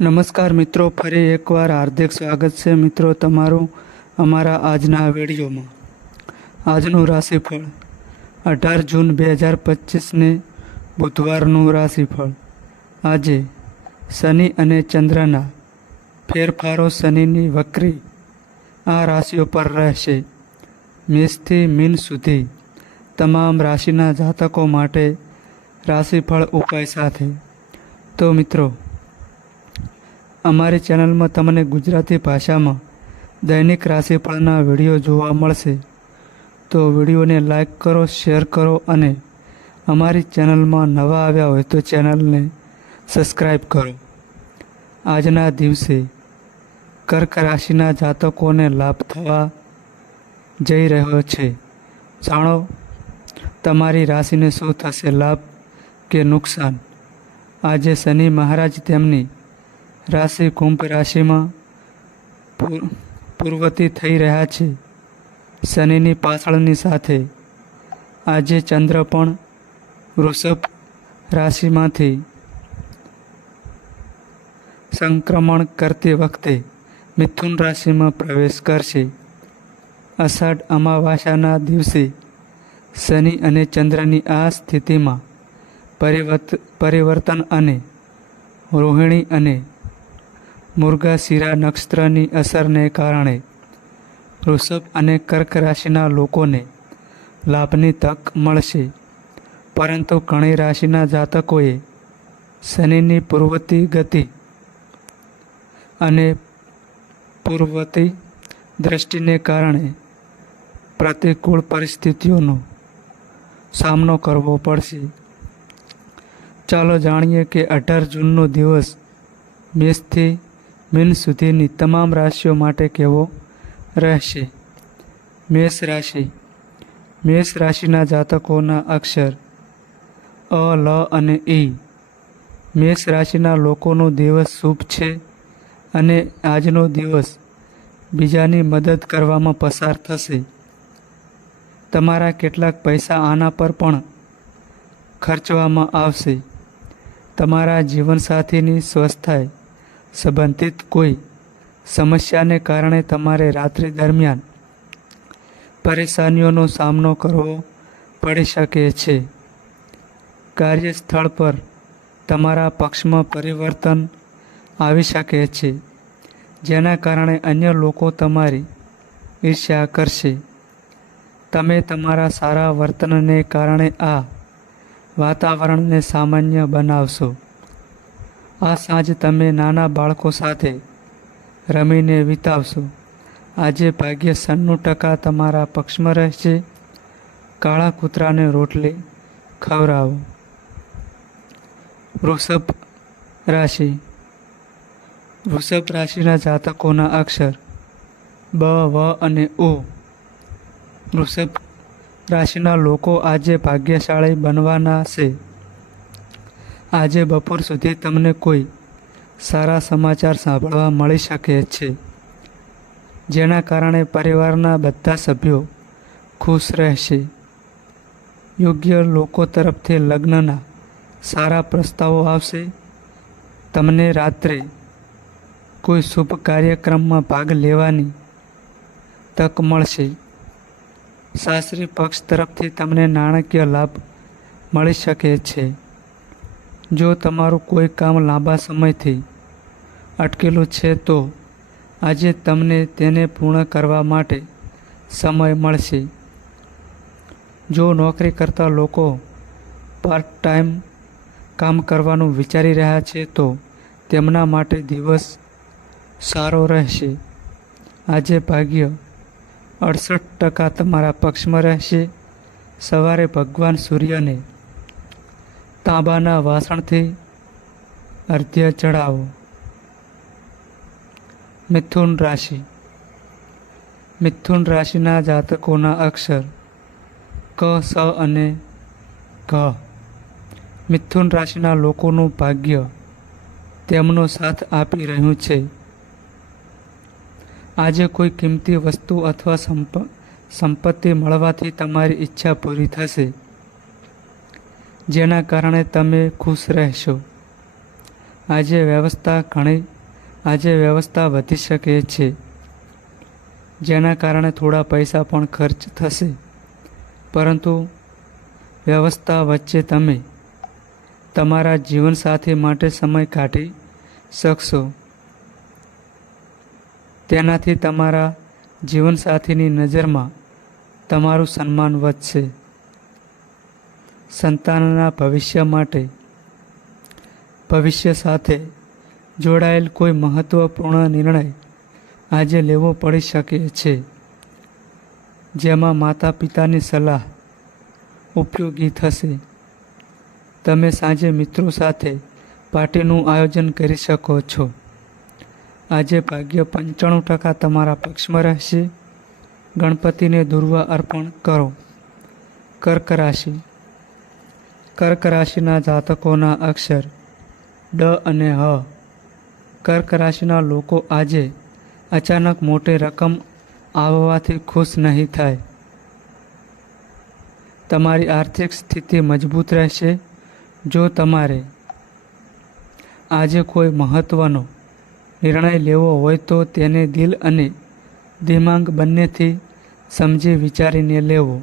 નમસ્કાર મિત્રો, ફરી એકવાર હાર્દિક સ્વાગત છે મિત્રો તમારું અમારા આજના વિડીયોમાં. આજનું રાશિફળ 18 જૂન 2025ને બુધવારનું રાશિફળ. આજે શનિ અને ચંદ્રના ફેરફારો શનિની વક્રી આ રાશિઓ પર રહેશે. મેષથી મીન સુધી તમામ રાશિના જાતકો માટે રાશિફળ ઉપાય સાથે. તો મિત્રો, અમારી ચેનલમાં તમને ગુજરાતી ભાષામાં દૈનિક રાશિફળના વિડીયો જોવા મળશે. તો વિડીયોને લાઈક કરો, શેર કરો અને અમારી ચેનલમાં નવા આવ્યા હોય તો ચેનલને સબસ્ક્રાઈબ કરો. આજના દિવસે કર્ક રાશિના જાતકોને લાભ થવા જઈ રહ્યો છે. જાણો તમારી રાશિને શું થશે, લાભ કે નુકસાન. આજે શનિ મહારાજ તેમની રાશિ કુંભ રાશિમાં પૂર્વતી થઈ રહ્યા છે. શનિની પાછળની સાથે આજે ચંદ્ર પણ વૃષભ રાશિમાંથી સંક્રમણ કરતી વખતે મિથુન રાશિમાં પ્રવેશ કરશે. અષાઢ અમાવાસ્યાના દિવસે શનિ અને ચંદ્રની આ સ્થિતિમાં પરિવર્તન અને રોહિણી અને મૃગશિરા નક્ષત્રની અસરને કારણે વૃષભ અને કર્ક રાશિના લોકોને લાભની તક મળશે. પરંતુ ઘણી રાશિના જાતકોએ શનિની પૂર્વતી ગતિ અને પૂર્વતી દ્રષ્ટિને કારણે પ્રતિકૂળ પરિસ્થિતિઓનો સામનો કરવો પડશે. ચાલો જાણીએ કે 18 જૂનનો દિવસ મેષથી મીન સુધીની તમામ રાશિઓ માટે કેવો રહેશે. મેષ રાશિ. મેષ રાશિના જાતકોના અક્ષર અ, લ અને ઈ. મેષ રાશિના લોકોનો દિવસ શુભ છે અને આજનો દિવસ બીજાની મદદ કરવામાં પસાર થશે. તમારા કેટલાક પૈસા આના પર પણ ખર્ચવામાં આવશે. તમારા જીવનસાથીની સ્વસ્થતાએ સંબંધિત કોઈ સમસ્યાને કારણે તમારે રાત્રિ દરમિયાન પરેશાનીઓનો સામનો કરવો પડી શકે છે. કાર્યસ્થળ પર તમારા પક્ષમાં પરિવર્તન આવી શકે છે, જેના કારણે અન્ય લોકો તમારી ઈર્ષ્યા કરશે. તમે તમારા સારા વર્તનને કારણે આ વાતાવરણને સામાન્ય બનાવશો. આ સાંજ તમે નાના બાળકો સાથે રમીને વિતાવશો. આજે ભાગ્ય 96% તમારા પક્ષમાં રહેશે. કાળા કૂતરાને રોટલી ખવડાવો. વૃષભ રાશિ. વૃષભ રાશિના જાતકોના અક્ષર બ, વ અને ઉ. વૃષભ રાશિના લોકો આજે ભાગ્યશાળી બનવાના છે. આજે બપોર સુધી તમને કોઈ સારા સમાચાર સાંભળવા મળી શકે છે, જેના કારણે પરિવારના બધા સભ્યો ખુશ રહેશે. યોગ્ય લોકો તરફથી લગ્નના સારા પ્રસ્તાવો આવશે. તમને રાત્રે કોઈ શુભ કાર્યક્રમમાં ભાગ લેવાની તક મળશે. સાસરી પક્ષ તરફથી તમને નાણાકીય લાભ મળી શકે છે. જો તમારું કોઈ કામ લાંબા સમયથી અટકેલું છે તો આજે તમને તેને પૂર્ણ કરવા માટે સમય મળશે. જો નોકરી કરતા લોકો પાર્ટ ટાઈમ કામ કરવાનું વિચારી રહ્યા છે તો તેમના માટે દિવસ સારો રહેશે. આજે ભાગ્ય 68% તમારા પક્ષમાં રહેશે. સવારે ભગવાન સૂર્યને તાંબાના વાસણથી અર્ઘ્ય ચડાવો. મિથુન રાશિ. મિથુન રાશિના જાતકોના અક્ષર ક, સ અને ઘ. મિથુન રાશિના લોકોનું ભાગ્ય તેમનો સાથ આપી રહ્યું છે. આજે કોઈ કિંમતી વસ્તુ અથવા સંપત્તિ મળવાથી તમારી ઈચ્છા પૂરી થશે, જેના કારણે તમે ખુશ રહેશો. આજે વ્યવસ્થા વધી શકે છે, જેના કારણે થોડા પૈસા પણ ખર્ચ થશે, પરંતુ વ્યવસ્થા વચ્ચે તમે તમારા જીવનસાથી માટે સમય કાઢી શકશો. તેનાથી તમારા જીવનસાથીની નજરમાં તમારું સન્માન વધશે. સંતાનના ભવિષ્ય સાથે જોડાયેલ કોઈ મહત્વપૂર્ણ નિર્ણય આજે લેવો પડી શકે છે, જેમાં માતા પિતાની સલાહ ઉપયોગી થશે. તમે સાંજે મિત્રો સાથે પાર્ટીનું આયોજન કરી શકો છો. આજે ભાગ્ય 95% તમારા પક્ષમાં રહેશે. ગણપતિને દુર્વા અર્પણ કરો. કર્ક રાશિ. કર્ક રાશિના જાતકોના અક્ષર ડ અને હ. કર્ક રાશિના લોકો આજે અચાનક મોટી રકમ આવવાથી ખુશ નહીં થાય. તમારી આર્થિક સ્થિતિ મજબૂત રહેશે. જો તમારે આજે કોઈ મહત્વનો નિર્ણય લેવો હોય તો તેને દિલ અને દિમાગ બંનેથી સમજી વિચારીને લેવો,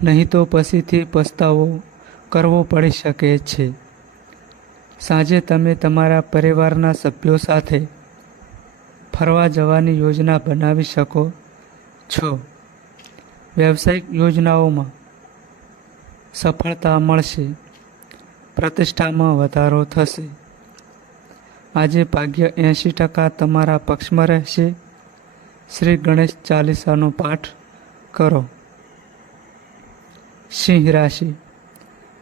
નહીં તો પછીથી પસ્તાવો કરવો પડી શકે છે. સાંજે તમે તમારા પરિવારના સભ્યો સાથે ફરવા જવાની યોજના બનાવી શકો છો. વ્યવસાયિક યોજનાઓમાં સફળતા મળશે. પ્રતિષ્ઠામાં વધારો થશે. આજે ભાગ્ય 80% તમારા પક્ષમાં રહેશે. શ્રી ગણેશ ચાલીસાનો પાઠ કરો. સિંહ રાશિ.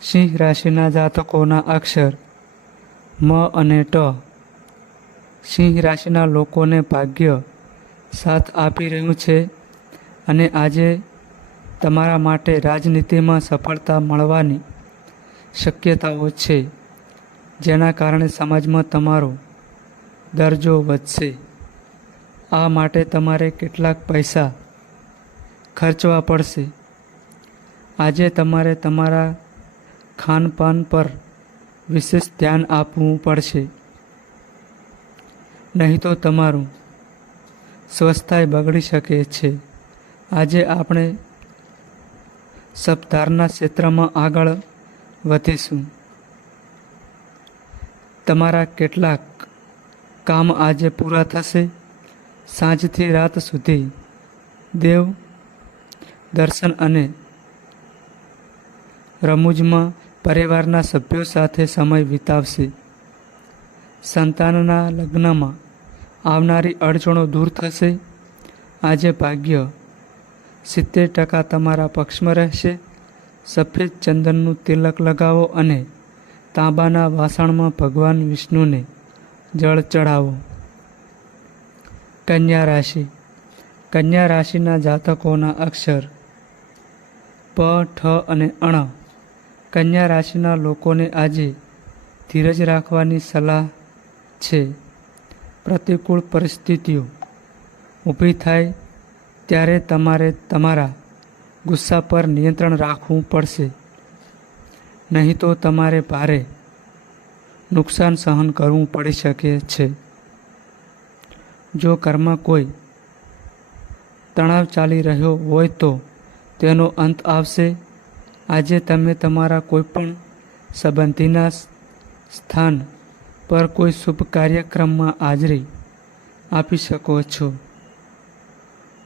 સિંહ રાશિના જાતકોના અક્ષર મ અને ટ. સિંહ રાશિના લોકોને ભાગ્ય સાથ આપી રહ્યું છે અને આજે તમારા માટે રાજનીતિમાં સફળતા મળવાની શક્યતાઓ છે, જેના કારણે સમાજમાં તમારો દરજ્જો વધશે. આ માટે તમારે કેટલાક પૈસા ખર્ચવા પડશે. આજે તમારે તમારા ખાનપાન પર વિશેષ ધ્યાન આપવું પડશે, નહીં તો તમારું સ્વાસ્થ્ય બગડી શકે છે. આજે આપણે સપ્તાહના ક્ષેત્રમાં આગળ વધીશું. તમારા કેટલાક કામ આજે પૂરા થશે. સાંજથી રાત સુધી દેવ દર્શન અને રમૂજમાં પરિવારના સભ્યો સાથે સમય વિતાવશે. સંતાનના લગ્નમાં આવનારી અડચણો દૂર થશે. આજે ભાગ્ય 70% તમારા પક્ષમાં રહેશે. સફેદ ચંદનનું તિલક લગાવો અને તાંબાના વાસણમાં ભગવાન વિષ્ણુને જળ ચઢાવો. કન્યા રાશિ. કન્યા રાશિના જાતકોના અક્ષર પ, ઠ અને અણ. કન્યા રાશિના લોકોને આજે ધીરજ રાખવાની સલાહ છે. પ્રતિકૂળ પરિસ્થિતિઓ ઊભી થાય ત્યારે તમારે તમારા ગુસ્સા પર નિયંત્રણ રાખવું પડશે, નહીં તો તમારે ભારે નુકસાન સહન કરવું પડી શકે છે. જો ઘરમાં કોઈ તણાવ ચાલી રહ્યો હોય તો તેનો અંત આવશે. આજે તમે તમારા કોઈપણ સંબંધીના સ્થાન પર કોઈ શુભ કાર્યક્રમમાં હાજરી આપી શકો છો.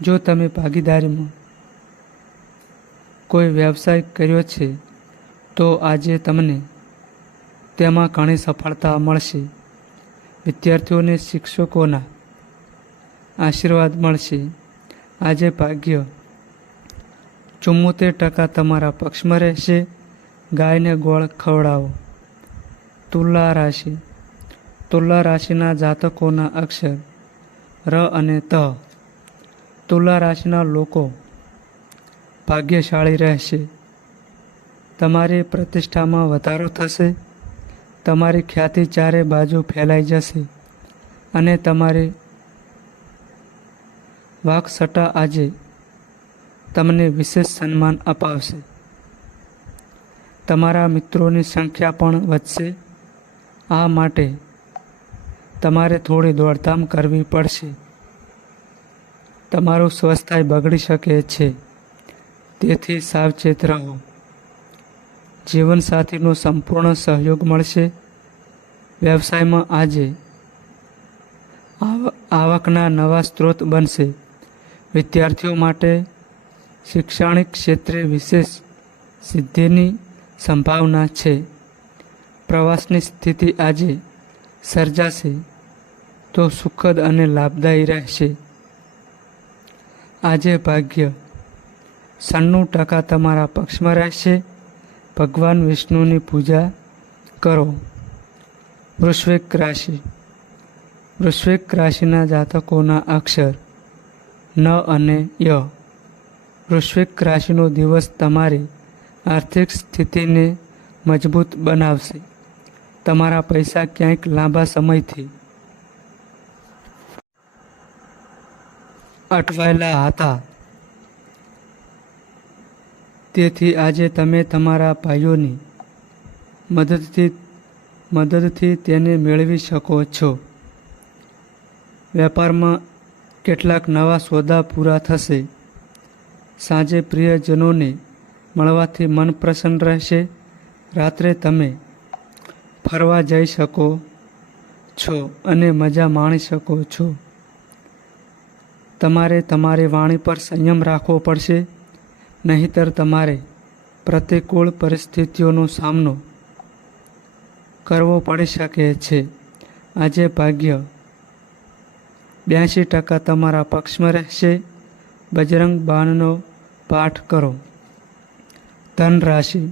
જો તમે ભાગીદારીમાં કોઈ વ્યવસાય કર્યો છે તો આજે તમને તેમાં ઘણી સફળતા મળશે. વિદ્યાર્થીઓને શિક્ષકોના આશીર્વાદ મળશે. આજે ભાગ્ય 74% તમારા પક્ષમાં રહેશે. ગાયને ગોળ ખવડાવો. તુલા રાશિ. તુલા રાશિના જાતકોના અક્ષર ર અને ત. તુલા રાશિના લોકો ભાગ્યશાળી રહેશે. તમારી પ્રતિષ્ઠામાં વધારો થશે. તમારી ખ્યાતિ ચારે બાજુ ફેલાઈ જશે અને તમારી વાકસટ્ટા આજે તમને વિશેષ સન્માન અપાવશે. તમારા મિત્રોની સંખ્યા પણ વધશે. આ માટે તમારે થોડી દોડધામ કરવી પડશે. તમારું સ્વાસ્થ્ય બગડી શકે છે, તેથી સાવચેત રહો. જીવનસાથીનો સંપૂર્ણ સહયોગ મળશે. વ્યવસાયમાં આજે આવકના નવા સ્ત્રોત બનશે. વિદ્યાર્થીઓ માટે શૈક્ષણિક ક્ષેત્રે વિશેષ સિદ્ધિની સંભાવના છે. પ્રવાસની સ્થિતિ આજે સર્જાશે તો સુખદ અને લાભદાયી રહેશે. આજે ભાગ્ય 96% તમારા પક્ષમાં રહેશે. ભગવાન વિષ્ણુની પૂજા કરો. વૃશ્ચિક રાશિ. વૃશ્ચિક રાશિના જાતકોના અક્ષર ન અને ય. વૃશ્ચિક રાશિનો દિવસ તમારી આર્થિક સ્થિતિને મજબૂત બનાવશે. તમારા પૈસા ક્યાંક લાંબા સમયથી અટવાયેલા હતા, તેથી આજે તમે તમારા ભાઈઓની મદદથી તેને મેળવી શકો છો. વેપારમાં કેટલાક નવા સોદા પૂરા થશે. સાંજે પ્રિયજનોને મળવાથી મન પ્રસન્ન રહેશે. રાત્રે તમે ફરવા જઈ શકો છો અને મજા માણી શકો છો. તમારે તમારી વાણી પર સંયમ રાખવો પડશે, નહીંતર તમારે પ્રતિકૂળ પરિસ્થિતિઓનો સામનો કરવો પડી શકે છે. આજે ભાગ્ય 82% તમારા પક્ષમાં રહેશે. બજરંગ બાણનો પાઠ કરો. ધન રાશિ.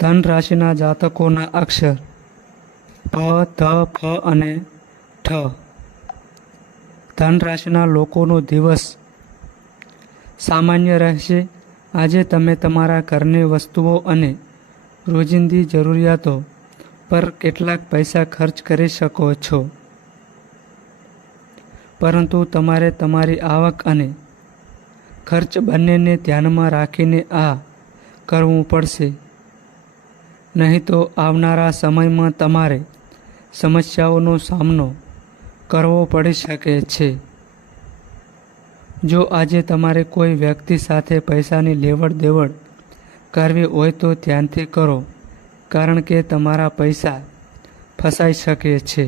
ધન રાશિના જાતકોના અક્ષર પ, ધ, ફ અને ઠ. ધન રાશિના લોકોનો દિવસ સામાન્ય રહેશે. આજે તમે તમારા ઘરની વસ્તુઓ અને રોજિંદી જરૂરિયાતો પર કેટલાક પૈસા ખર્ચ કરી શકો છો, પરંતુ તમારે તમારી આવક અને ખર્ચ બંનેને ધ્યાનમાં રાખીને આ કરવું પડશે. નહીં તો આવનારા સમયમાં તમારે સમસ્યાઓનો સામનો કરવો પડી શકે છે. જો આજે તમારે કોઈ વ્યક્તિ સાથે પૈસાની લેવડ દેવડ કરવી હોય તો ધ્યાનથી કરો, કારણ કે તમારા પૈસા ફસાઈ શકે છે.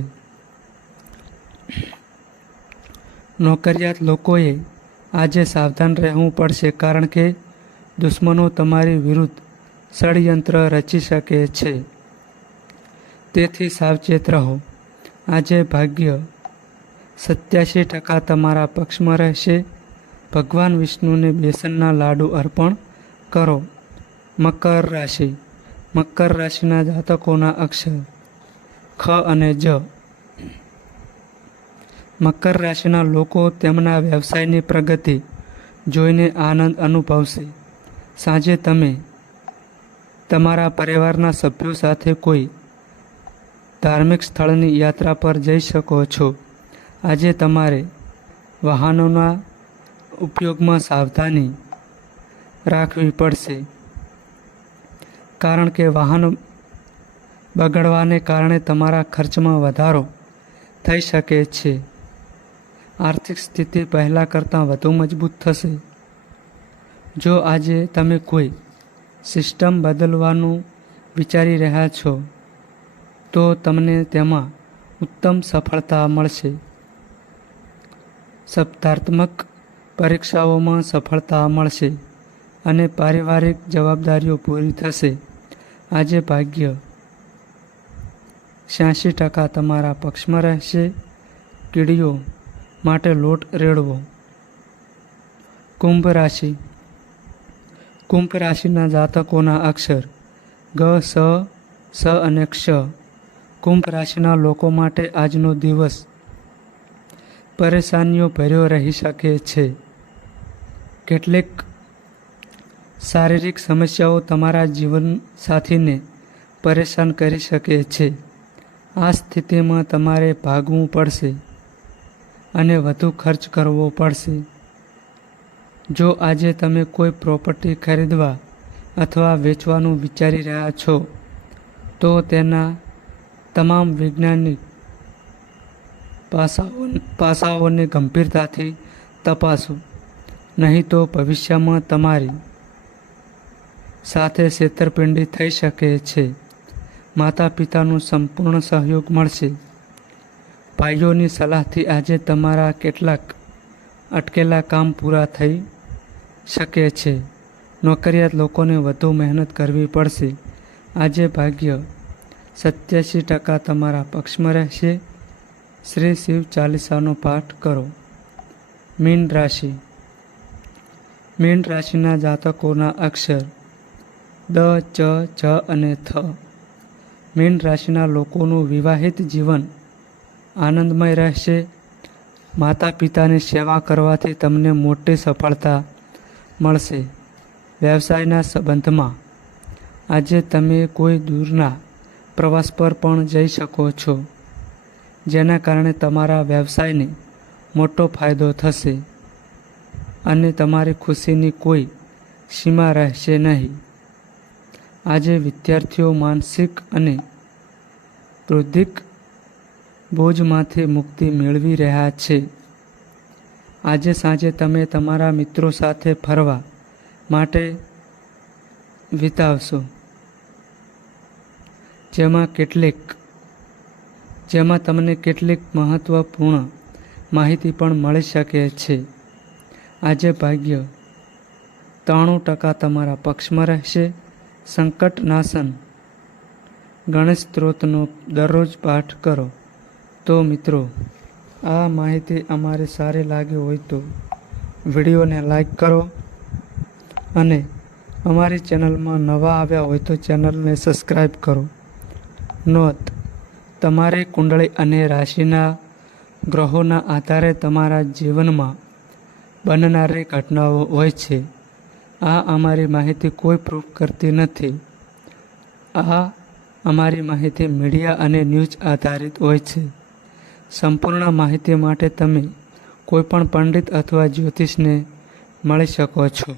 નોકરિયાત લોકોએ આજે સાવધાન રહેવું પડશે, કારણ કે દુશ્મનો તમારી વિરુદ્ધ ષડયંત્ર રચી શકે છે. તેથી સાવચેત રહો. આજે ભાગ્ય 87% તમારા પક્ષમાં રહેશે. ભગવાન વિષ્ણુને બેસનના લાડુ અર્પણ કરો. મકર રાશિ. મકર રાશિના જાતકોના અક્ષર ખ અને જ. મકર રાશિના લોકો તેમના વ્યવસાયની પ્રગતિ જોઈને આનંદ અનુભવશે. સાંજે તમે તમારા પરિવારના સભ્યો સાથે કોઈ ધાર્મિક સ્થળની યાત્રા પર જઈ શકો છો. આજે તમારે વાહનોના ઉપયોગમાં સાવધાની રાખવી પડશે, કારણ કે વાહન બગડવાને કારણે તમારા ખર્ચમાં વધારો થઈ શકે છે. આર્થિક સ્થિતિ પહેલાં કરતાં વધુ મજબૂત થશે. જો આજે તમે કોઈ સિસ્ટમ બદલવાનું વિચારી રહ્યા છો, તો તમને તેમાં ઉત્તમ સફળતા મળશે. સ્પર્ધાત્મક પરીક્ષાઓમાં સફળતા મળશે અને પારિવારિક જવાબદારીઓ પૂરી થશે. આજે ભાગ્ય 86% તમારા પક્ષમાં રહેશે. કીડીઓ માટે લોટ રેડવો. કુંભ રાશિ. કુંભ રાશિના જાતકોના અક્ષર ગ, સ અને ક્ષ. કુંભ રાશિના લોકો માટે આજનો દિવસ પરેશાનીઓ ભર્યો રહી શકે છે. કેટલીક શારીરિક સમસ્યાઓ તમારા જીવનસાથીને પરેશાન કરી શકે છે. આ સ્થિતિમાં તમારે ભાગવું પડશે અને વધુ ખર્ચ કરવો પડશે. જો આજે તમે કોઈ પ્રોપર્ટી ખરીદવા અથવા વેચવાનું વિચારી રહ્યા છો, તો તેના તમામ વૈજ્ઞાનિક પાસાઓને ગંભીરતાથી તપાસો, નહીં તો ભવિષ્યમાં તમારી સાથે છેતરપિંડી થઈ શકે છે. માતા પિતાનો સંપૂર્ણ સહયોગ મળશે. ભાઈઓની સલાહથી આજે તમારા કેટલાક અટકેલા કામ પૂરા થઈ શકે છે. નોકરિયાત લોકોને વધુ મહેનત કરવી પડશે. આજે ભાગ્ય 87% તમારા પક્ષમાં રહેશે. શ્રી શિવ ચાલીસાનો પાઠ કરો. મીન રાશિ. મીન રાશિના જાતકોના અક્ષર દ, ચ, જ અને થ. મીન રાશિના લોકોનું વિવાહિત જીવન આનંદમય રહેશે. માતા પિતાની સેવા કરવાથી તમને મોટી સફળતા મળશે. વ્યવસાયના સંબંધમાં આજે તમે કોઈ દૂરના પ્રવાસ પર પણ જઈ શકો છો, જેના કારણે તમારા વ્યવસાયને મોટો ફાયદો થશે અને તમારી ખુશીની કોઈ સીમા રહેશે નહીં. આજે વિદ્યાર્થીઓ માનસિક અને બૌદ્ધિક બોજમાંથી મુક્તિ મેળવી રહ્યા છે. આજે સાંજે તમે તમારા મિત્રો સાથે ફરવા માટે વિતાવશો, જેમાં તમને કેટલીક મહત્વપૂર્ણ માહિતી પણ મળી શકે છે. આજે ભાગ્ય 93% તમારા પક્ષમાં રહેશે. સંકટ નાશન ગણેશ સ્ત્રોતનો દરરોજ પાઠ કરો. તો મિત્રો, આ માહિતી અમારી સારી લાગી હોય તો વિડીયોને લાઈક કરો અને અમારી ચેનલમાં નવા આવ્યા હોય તો ચેનલને સબસ્ક્રાઈબ કરો. નોંધ: તમારી કુંડળી અને રાશિના ગ્રહોના આધારે તમારા જીવનમાં બનનારી ઘટનાઓ હોય છે. આ અમારી માહિતી કોઈ પ્રૂફ કરતી નથી. આ અમારી માહિતી મીડિયા અને ન્યૂઝ આધારિત હોય છે. સંપૂર્ણ માહિતી માટે તમે કોઈપણ પંડિત અથવા જ્યોતિષને મળી શકો છો.